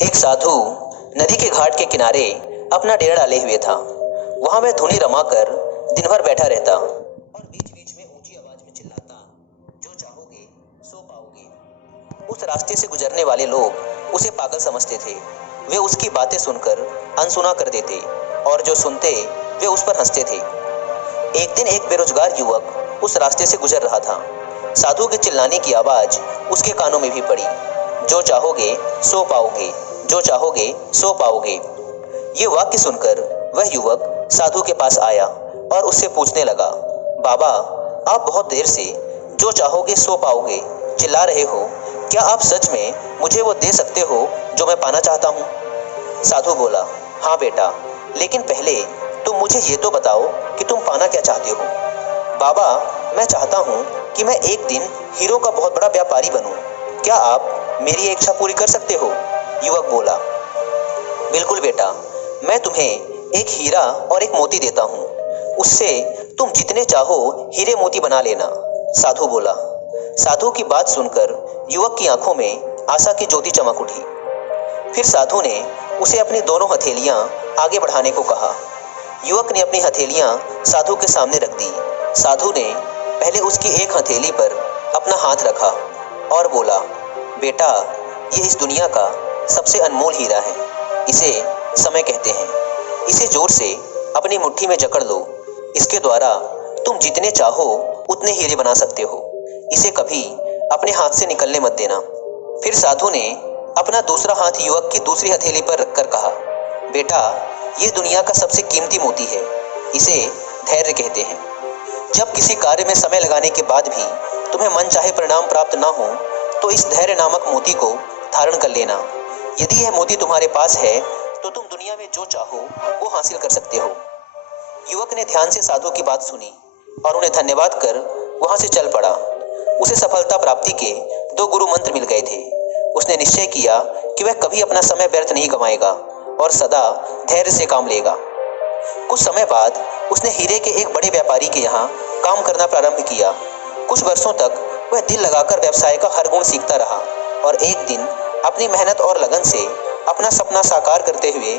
एक साधु नदी के घाट के किनारे अपना डेरा डाले हुए था। वहां वह धुनी रमाकर दिन भर बैठा रहता और बीच बीच में ऊंची आवाज में चिल्लाता, जो चाहोगे सो पाओगे। उस रास्ते से गुजरने वाले लोग उसे पागल समझते थे। वे उसकी बातें सुनकर अनसुना कर देते और जो सुनते वे उस पर हंसते थे। एक दिन एक बेरोजगार युवक उस रास्ते से गुजर रहा था। साधु के चिल्लाने की आवाज उसके कानों में भी पड़ी, जो चाहोगे सो पाओगे, जो चाहोगे सो पाओगे। ये वाक्य सुनकर वह युवक साधु के पास आया और उससे पूछने लगा, बाबा, आप बहुत देर से जो चाहोगे सो पाओगे चिल्ला रहे हो, क्या आप सच में मुझे वो दे सकते हो जो मैं पाना चाहता हूँ? साधु बोला, हाँ बेटा, लेकिन पहले तुम मुझे ये तो बताओ कि तुम पाना क्या चाहते हो। बाबा, मैं चाहता हूँ कि मैं एक दिन हीरो का बहुत बड़ा व्यापारी बनूं। क्या आप मेरी ये इच्छा पूरी कर सकते हो? युवक बोला, बिल्कुल बेटा, मैं तुम्हें एक हीरा और एक मोती देता हूँ। उससे तुम जितने चाहो हीरे मोती बना लेना। साधु बोला। साधु की बात सुनकर युवक की आंखों में आशा की ज्योति चमक उठी। फिर साधु ने उसे अपनी दोनों हथेलियां आगे बढ़ाने को कहा। युवक ने अपनी हथेलियां साधु के सामने रख दी। साधु ने पहले उसकी एक हथेली पर अपना हाथ रखा और बोला, बेटा, ये इस दुनिया का सबसे अनमोल हीरा है। इसे समय कहते हैं। इसे जोर से अपनी मुट्ठी में जकड़ लो। इसके द्वारा तुम जितने चाहो उतने हीरे बना सकते हो। इसे कभी अपने हाथ से निकलने मत देना। फिर साधु ने अपना दूसरा हाथ युवक की दूसरी हथेली पर रखकर कहा, बेटा, ये दुनिया का सबसे कीमती मोती है। इसे धैर्य कहते हैं। जब किसी कार्य में समय लगाने के बाद भी तुम्हें मन चाहे परिणाम प्राप्त ना हो, तो इस धैर्य नामक मोती को धारण कर लेना। यदि यह मोती तुम्हारे पास है तो तुम दुनिया में जो चाहो वो हासिल कर सकते हो। युवक ने ध्यान से साधु की बात सुनी और उन्हें धन्यवाद कर वहां से चल पड़ा। उसे सफलता प्राप्ति के 2 गुरु मंत्र मिल गए थे। उसने निश्चय किया कि वह कभी अपना समय व्यर्थ नहीं गंवाएगा और सदा धैर्य से काम लेगा। कुछ समय बाद उसने हीरे के एक बड़े व्यापारी के यहाँ काम करना प्रारंभ किया। कुछ वर्षों तक वह दिल लगाकर व्यवसाय का हर गुण सीखता रहा और एक दिन अपनी मेहनत और लगन से अपना सपना साकार करते हुए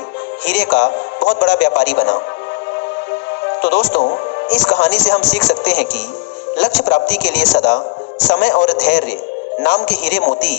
हीरे का बहुत बड़ा व्यापारी बना। तो दोस्तों, इस कहानी से हम सीख सकते हैं कि लक्ष्य प्राप्ति के लिए सदा समय और धैर्य नाम के हीरे मोती